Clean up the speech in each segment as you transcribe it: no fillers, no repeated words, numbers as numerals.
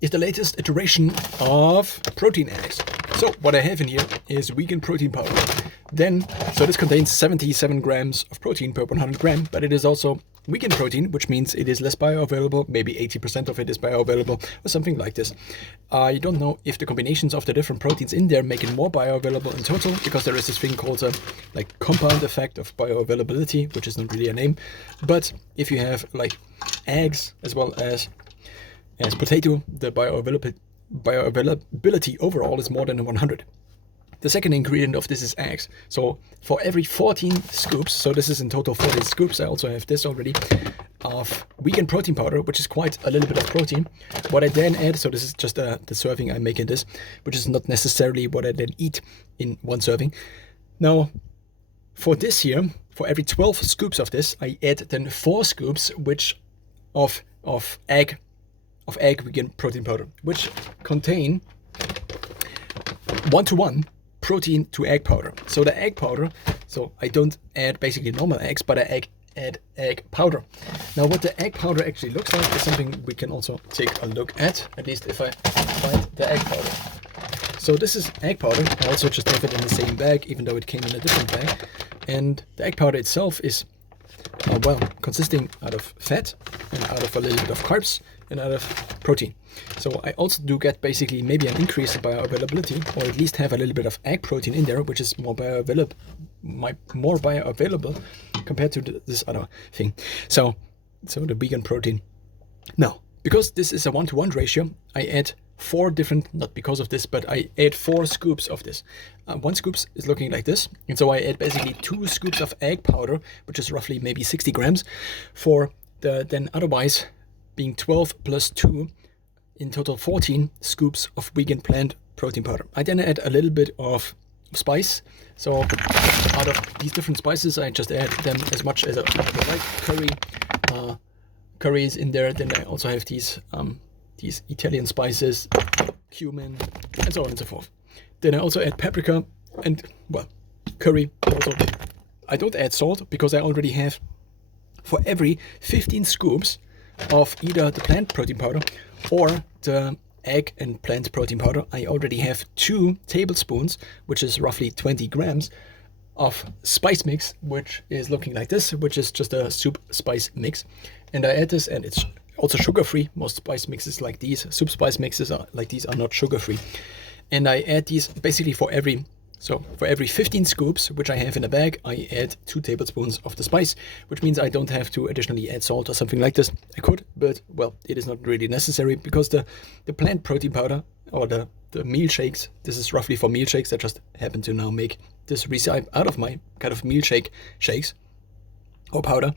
is the latest iteration of protein eggs. So what I have in here is vegan protein powder. So this contains 77 grams of protein per 100 gram, but it is also vegan protein, which means it is less bioavailable. Maybe 80% of it is bioavailable or something like this. I don't know if the combinations of the different proteins in there make it more bioavailable in total, because there is this thing called a compound effect of bioavailability, which is not really a name. But if you have like eggs as well as potato, the bioavailability overall is more than 100. The second ingredient of this is eggs. So for every 14 scoops, so this is in total 40 scoops, I also have this already, of vegan protein powder, which is quite a little bit of protein. What I then add, so this is just the serving I make in this, which is not necessarily what I then eat in one serving. Now, for this here, for every 12 scoops of this, I add then 4 scoops of egg vegan protein powder, which contain 1-to-1 protein to egg powder. So the egg powder, so I don't add basically normal eggs, but I add egg powder. Now what the egg powder actually looks like is something we can also take a look at least if I find the egg powder. So this is egg powder. I also just have it in the same bag, even though it came in a different bag. And the egg powder itself is, consisting out of fat and out of a little bit of carbs and out of protein. So I also do get basically maybe an increase in bioavailability, or at least have a little bit of egg protein in there, which is more bioavailable compared to this other thing. So the vegan protein. Now, because this is a 1-to-1 ratio, I add 4 different, not because of this, but I add 4 scoops of this. 1 scoop is looking like this, and so I add basically 2 scoops of egg powder, which is roughly maybe 60 grams, for the then otherwise being 12 plus 2, in total 14 scoops of vegan plant protein powder. I then add a little bit of spice. So out of these different spices, I just add them as much as I like. Curry is in there. Then I also have these Italian spices, cumin, and so on and so forth. Then I also add paprika and, curry. Also, I don't add salt because I already have, for every 15 scoops of either the plant protein powder or the egg and plant protein powder, I already have 2 tablespoons, which is roughly 20 grams of spice mix, which is looking like this, which is just a soup spice mix. And I add this, and it's also sugar-free. Most spice mixes like these, soup spice mixes like these, are not sugar-free. And I add these basically for every 15 scoops, which I have in a bag, I add 2 tablespoons of the spice, which means I don't have to additionally add salt or something like this. I could, but, it is not really necessary, because the plant protein powder, or the meal shakes, this is roughly for meal shakes. I just happen to now make this recipe out of my kind of meal shakes or powder,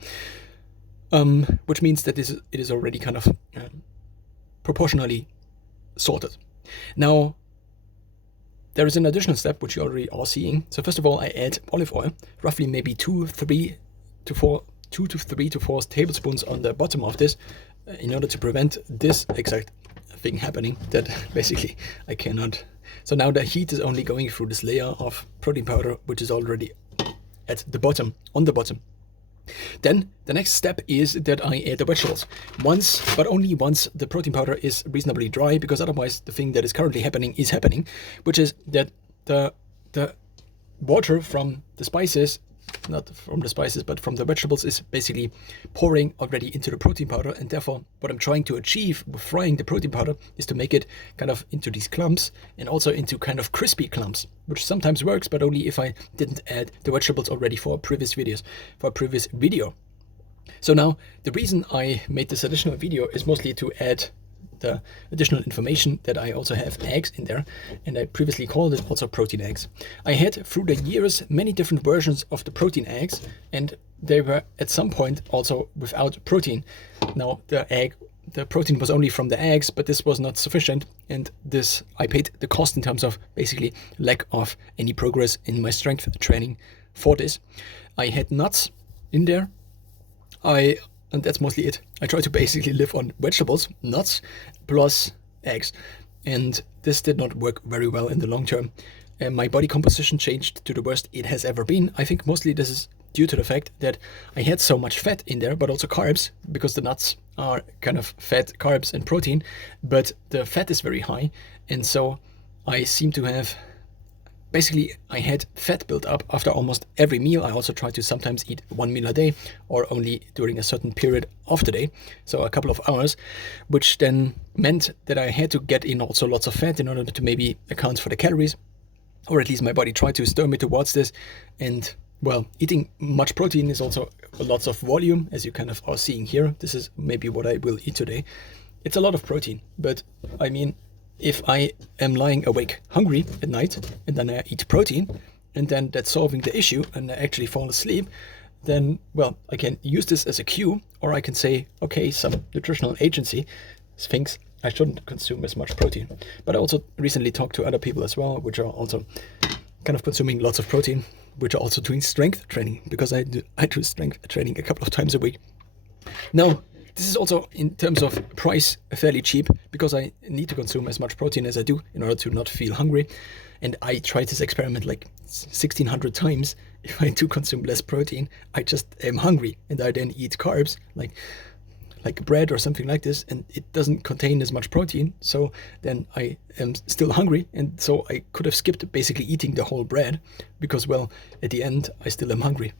which means that it is already kind of proportionally sorted. Now, there is an additional step which you already are seeing. So first of all, I add olive oil, roughly maybe 2 to 3 to 4 tablespoons on the bottom of this, in order to prevent this exact thing happening, that basically I cannot. So now the heat is only going through this layer of protein powder, which is already at the bottom, on the bottom. Then the next step is that I add the vegetables once, but only once the protein powder is reasonably dry, because otherwise the thing that is currently happening, which is that the water from the spices, not from the spices, but from the vegetables, is basically pouring already into the protein powder. And therefore, what I'm trying to achieve with frying the protein powder is to make it kind of into these clumps, and also into kind of crispy clumps, which sometimes works, but only if I didn't add the vegetables already for a previous video. So now, the reason I made this additional video is mostly to add the additional information that I also have eggs in there, and I previously called it also protein eggs. I had through the years many different versions of the protein eggs, and they were at some point also without protein. Now the protein was only from the eggs, but this was not sufficient, and this I paid the cost in terms of basically lack of any progress in my strength training for this. I had nuts in there. And that's mostly it. I try to basically live on vegetables, nuts, plus eggs. And this did not work very well in the long term. My body composition changed to the worst it has ever been. I think mostly this is due to the fact that I had so much fat in there, but also carbs, because the nuts are kind of fat, carbs, and protein, but the fat is very high, and so I seem to have, basically I had fat built up after almost every meal. I also try to sometimes eat one meal a day, or only during a certain period of the day, so a couple of hours, which then meant that I had to get in also lots of fat in order to maybe account for the calories, or at least my body tried to stir me towards this. And well, eating much protein is also lots of volume, as you kind of are seeing here. This is maybe what I will eat today. It's a lot of protein, but I mean, if I am lying awake hungry at night and then I eat protein, and then that's solving the issue and I actually fall asleep, then, well, I can use this as a cue, or I can say, okay, some nutritional agency thinks I shouldn't consume as much protein. But I also recently talked to other people as well, which are also kind of consuming lots of protein, which are also doing strength training, because I do strength training a couple of times a week. Now, this is also, in terms of price, fairly cheap, because I need to consume as much protein as I do in order to not feel hungry. And I tried this experiment like 1,600 times. If I do consume less protein, I just am hungry, and I then eat carbs like bread or something like this, and it doesn't contain as much protein, so then I am still hungry, and so I could have skipped basically eating the whole bread, because, well, at the end I still am hungry.